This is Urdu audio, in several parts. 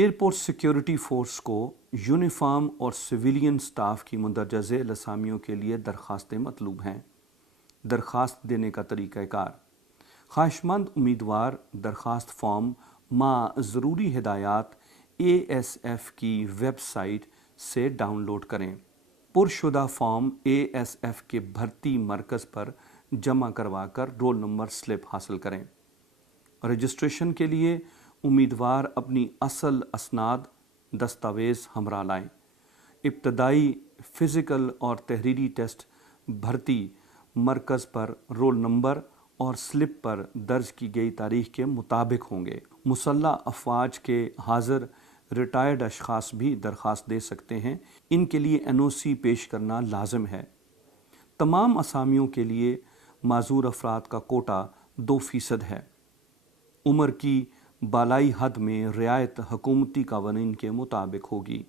ایئرپورٹ سیکیورٹی فورس کو یونیفارم اور سویلین سٹاف کی مندرجہ ذیل اسامیوں کے لیے درخواستیں مطلوب ہیں۔ درخواست دینے کا طریقہ کار: خواہش مند امیدوار درخواست فارم مع ضروری ہدایات ASF کی ویب سائٹ سے ڈاؤن لوڈ کریں۔ پرشدہ فارم ASF کے بھرتی مرکز پر جمع کروا کر رول نمبر سلپ حاصل کریں۔ رجسٹریشن کے لیے امیدوار اپنی اصل اسناد دستاویز ہمراہ لائیں۔ ابتدائی فزیکل اور تحریری ٹیسٹ بھرتی مرکز پر رول نمبر اور سلپ پر درج کی گئی تاریخ کے مطابق ہوں گے۔ مسلح افواج کے حاضر ریٹائرڈ اشخاص بھی درخواست دے سکتے ہیں۔ ان کے لیے NOC پیش کرنا لازم ہے۔ تمام اسامیوں کے لیے معذور افراد کا کوٹا 2% ہے۔ عمر کی بالائی حد میں رعایت حکومتی قوانین کے مطابق ہوگی۔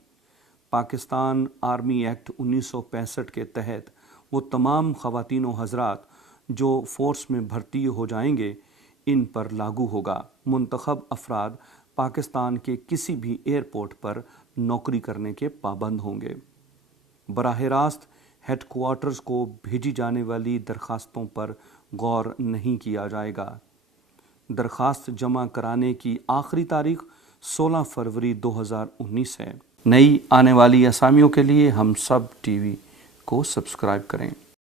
پاکستان آرمی ایکٹ 1965 کے تحت وہ تمام خواتین و حضرات جو فورس میں بھرتی ہو جائیں گے ان پر لاگو ہوگا۔ منتخب افراد پاکستان کے کسی بھی ایئرپورٹ پر نوکری کرنے کے پابند ہوں گے۔ براہ راست ہیڈ کوارٹرز کو بھیجی جانے والی درخواستوں پر غور نہیں کیا جائے گا۔ درخواست جمع کرانے کی آخری تاریخ 16 فروری 2019 ہے۔ نئی آنے والی اسامیوں کے لیے ہم سب ٹی وی کو سبسکرائب کریں۔